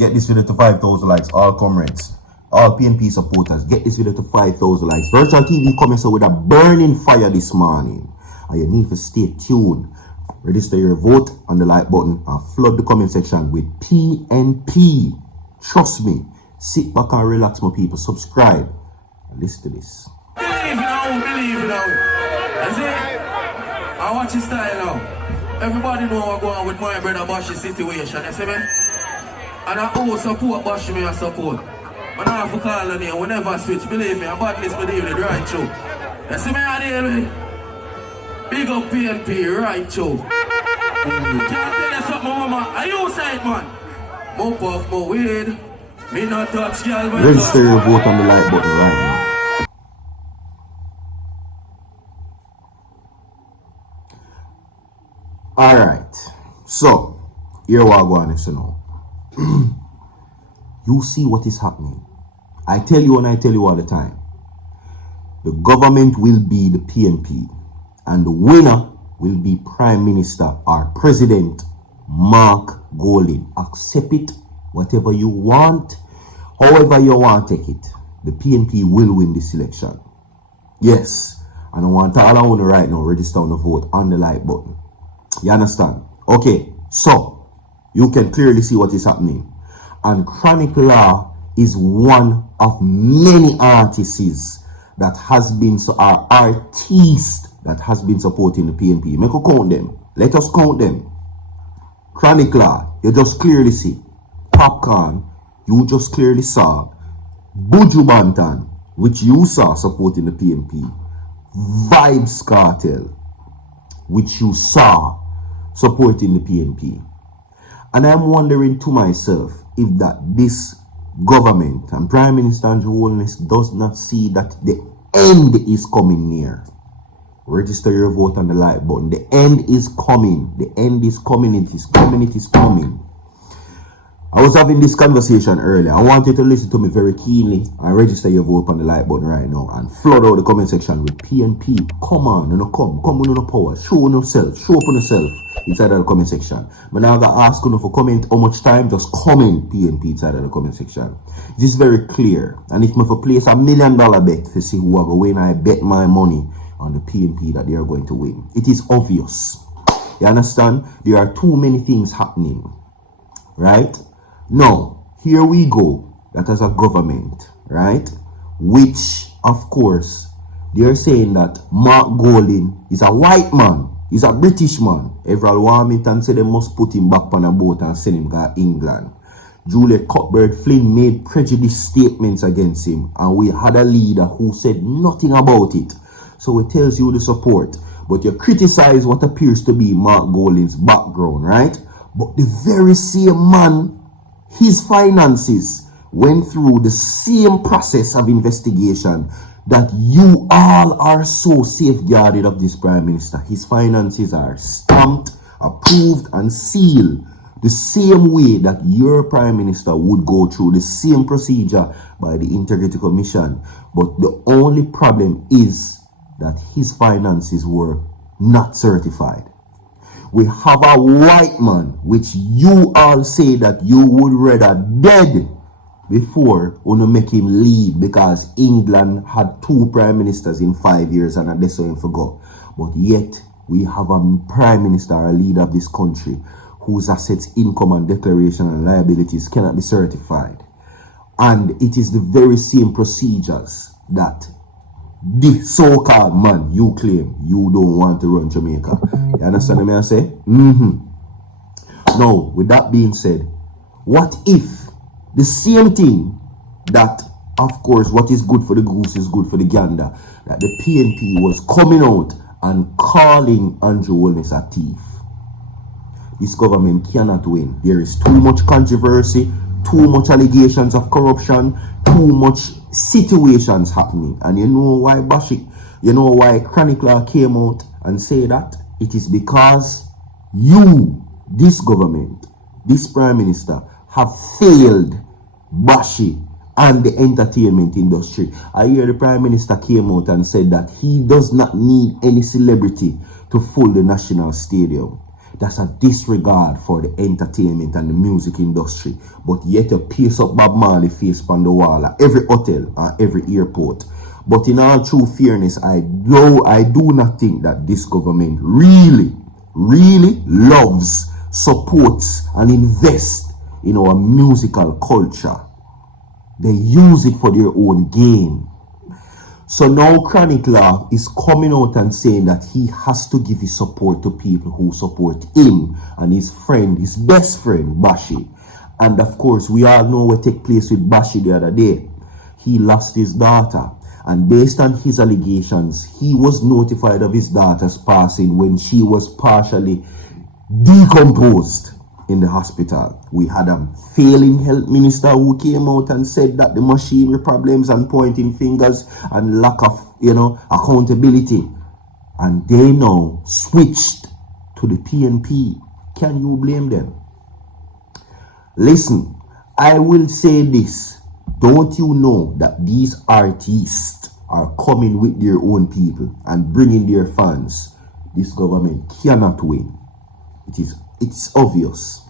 Get this video to 5,000 likes, all comrades. All PNP supporters, get this video to 5,000 likes. Virtual TV coming so with a burning fire this morning. And you need to stay tuned. Register your vote on the like button and flood the comment section with PNP. Trust me. Sit back and relax, my people. Subscribe and listen to this. Believe now. That's it. I watch your style now. Everybody know what's going on with my brother Bashy situation, you see me? And I always support Bashy, me I support. I don't have to call on you, whenever I switch, believe me, I'm badness with you, the right show. You see me I deal with? Big up PNP, right show. Can't tell you something, mama. Are you side, man? More puff, more weed. Me not touch girl, but register your vote on the like button right now. Alright, so here we are going to know. You see what is happening. I tell you and I tell you all the time. The government will be the PNP and the winner will be Prime Minister or President Mark Golding. Accept it, whatever you want, however you want to take it. The PNP will win this election. Yes, and I want all I want to right now register on the vote on the like button. You understand? Okay, so you can clearly see what is happening. And Chronic Law is one of many artists that has been, artists that has been supporting the PNP. Make us count them. Let us count them. Chronic Law, you just clearly see. Popcorn, you just clearly saw. Buju Banton, which you saw supporting the PNP. Vibes Cartel, which you saw supporting the PNP. And I'm wondering to myself if that this government and Prime Minister Andrew Holness does not see that the end is coming near. Register your vote on the like button. The end is coming. The end is coming. It is coming. It is coming. I was having this conversation earlier. I want you to listen to me very keenly and register your vote on the like button right now and flood out the comment section with PNP. Come on, come with no power. Show yourself. Show up on yourself inside of the comment section. But now I got ask you for comment how much time. Just comment PNP inside of the comment section. This is very clear. And if I for place $1 million bet to see who will win, I bet my money on the PNP that they are going to win. It is obvious. You understand? There are too many things happening. Right? Now, here we go, that as a government, right, which, of course, they're saying that Mark Golding is a white man, he's a British man. Everyone want it and say they must put him back on a boat and send him to England. Juliet Cuthbert Flynn made prejudice statements against him, and we had a leader who said nothing about it. So it tells you the support, but you criticize what appears to be Mark Golding's background, right? But the very same man, his finances went through the same process of investigation that you all are so safeguarded of this Prime Minister. His finances are stamped, approved and sealed the same way that your Prime Minister would go through the same procedure by the Integrity Commission. But the only problem is that his finances were not certified. We have a white man, which you all say that you would rather dead before you make him leave because England had 2 prime ministers in 5 years and that's why him forgot. But yet, we have a prime minister, a leader of this country, whose assets, income and declaration and liabilities cannot be certified. And it is the very same procedures that the so-called man you claim you don't want to run Jamaica. You understand what I say? Now, with that being said, what if the same thing that, of course, what is good for the goose is good for the gander, that the PNP was coming out and calling Andrew Holness a thief? This government cannot win. There is too much controversy, too much allegations of corruption, too much situations happening. And you know why you know why Chronic Law came out and say that? It is because you, this government, this Prime Minister, have failed Bashy and the entertainment industry. I hear the Prime Minister came out and said that he does not need any celebrity to fill the National Stadium. That's a disregard for the entertainment and the music industry. But yet you paste up Bob Marley face on the wall at every hotel and every airport. But in all true fairness, I do not think that this government really loves, supports, and invests in our musical culture. They use it for their own gain. So now Chronic Law is coming out and saying that he has to give his support to people who support him and his friend, his best friend, Bashi. And of course, we all know what took place with Bashi the other day. He lost his daughter. And based on his allegations, he was notified of his daughter's passing when she was partially decomposed in the hospital. We had a failing health minister who came out and said that the machinery problems and pointing fingers and lack of, accountability. And they now switched to the PNP. Can you blame them? Listen, I will say this. Don't you know that these artists are coming with their own people and bringing their fans? This government cannot win. It's obvious.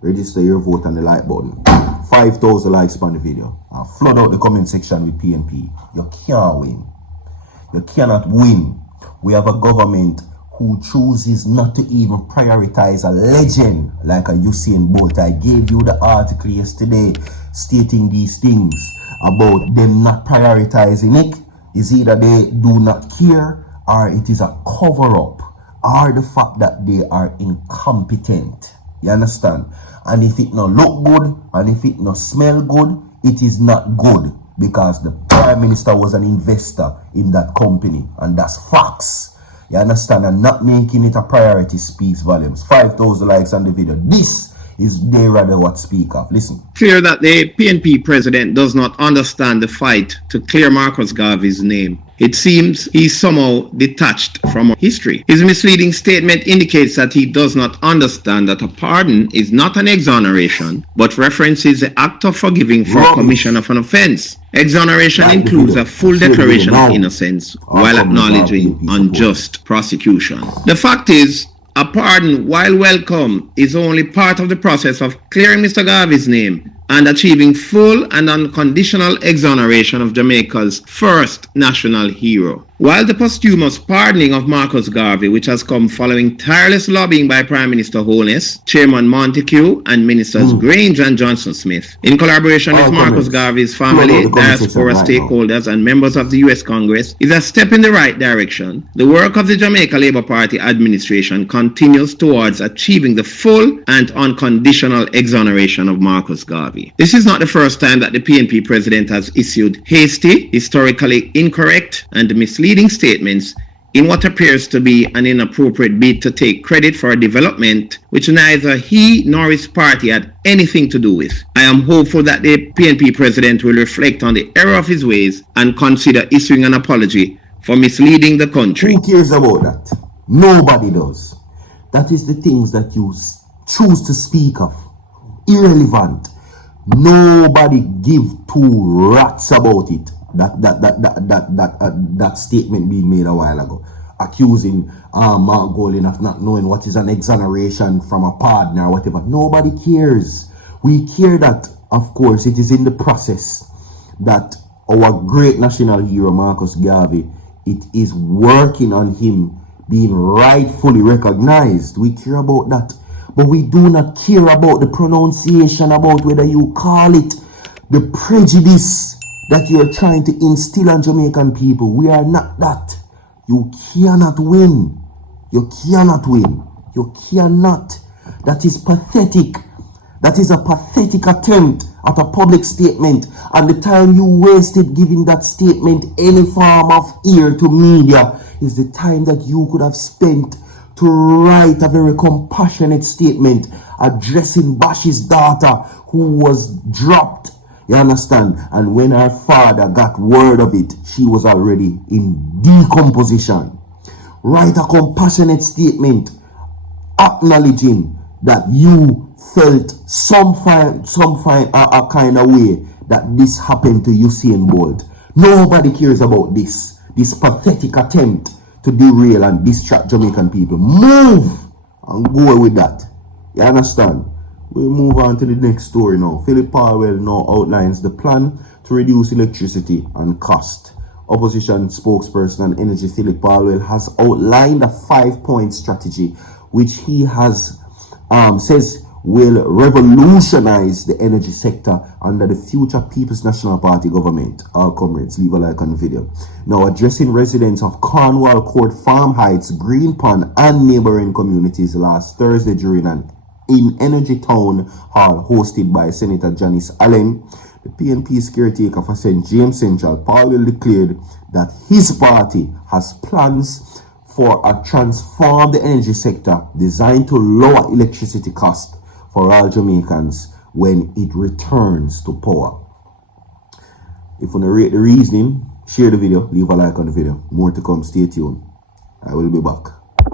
Register your vote on the like button. 5,000 likes on the video. And flood out the comment section with PNP. You can't win. You cannot win. We have a government who chooses not to even prioritize a legend like a Usain Bolt. I gave you the article yesterday stating these things about them not prioritizing it. Is either they do not care or it is a cover-up or the fact that they are incompetent. You understand? And if it not look good and if it not smell good, it is not good because the Prime Minister was an investor in that company and that's facts. You understand? And not making it a priority speaks volumes. 5,000 likes on the video. This is they rather what speak of. Listen. Clear that the PNP president does not understand the fight to clear Marcus Garvey's name. It seems he's somehow detached from history. His misleading statement indicates that he does not understand that a pardon is not an exoneration, but references the act of forgiving for commission of an offense. Exoneration includes a full declaration of innocence while acknowledging unjust prosecution. The fact is, a pardon, while welcome, is only part of the process of clearing Mr. Garvey's name and achieving full and unconditional exoneration of Jamaica's first national hero. While the posthumous pardoning of Marcus Garvey, which has come following tireless lobbying by Prime Minister Holness, Chairman Montague, and Ministers Grange and Johnson Smith, in collaboration with Marcus Garvey's family, diaspora stakeholders, and members of the U.S. Congress, is a step in the right direction. The work of the Jamaica Labour Party administration continues towards achieving the full and unconditional exoneration of Marcus Garvey. This is not the first time that the PNP president has issued hasty, historically incorrect, and misleading statements in what appears to be an inappropriate bid to take credit for a development which neither he nor his party had anything to do with. I am hopeful that the PNP president will reflect on the error of his ways and consider issuing an apology for misleading the country. Who cares about that? Nobody does. That is the things that you choose to speak of. Irrelevant. Nobody give two rats about it. That statement being made a while ago, accusing Mark Golding of not knowing what is an exoneration from a pardon or whatever. Nobody cares. We care that, of course, it is in the process that our great national hero Marcus Garvey, it is working on him being rightfully recognized. We care about that. But we do not care about the pronunciation, about whether you call it the prejudice that you are trying to instill on Jamaican people. We are not that. You cannot win. You cannot win. You cannot. That is pathetic. That is a pathetic attempt at a public statement. And the time you wasted giving that statement any form of ear to media is the time that you could have spent to write a very compassionate statement addressing Bashi's daughter who was dropped. You understand? And when her father got word of it, she was already in decomposition. Write a compassionate statement acknowledging that you felt some kind of way that this happened to Usain Bolt. Nobody cares about this pathetic attempt to derail and distract Jamaican people. Move and go with that. You understand? We'll move on to the next story now. Phillip Paulwell now outlines the plan to reduce electricity and cost. Opposition spokesperson on energy Phillip Paulwell has outlined a 5-point strategy which he has says will revolutionize the energy sector under the future People's National Party government. All comrades, leave a like on the video. Now, addressing residents of Cornwall Court Farm Heights, Green Pond and neighboring communities last Thursday during an in-energy town hall hosted by Senator Janice Allen, the PNP's caretaker for St. James Central, Paulwell declared that his party has plans for a transformed energy sector designed to lower electricity costs for all Jamaicans when it returns to power. If you want to rate the reasoning, share the video, leave a like on the video. More to come, stay tuned. I will be back.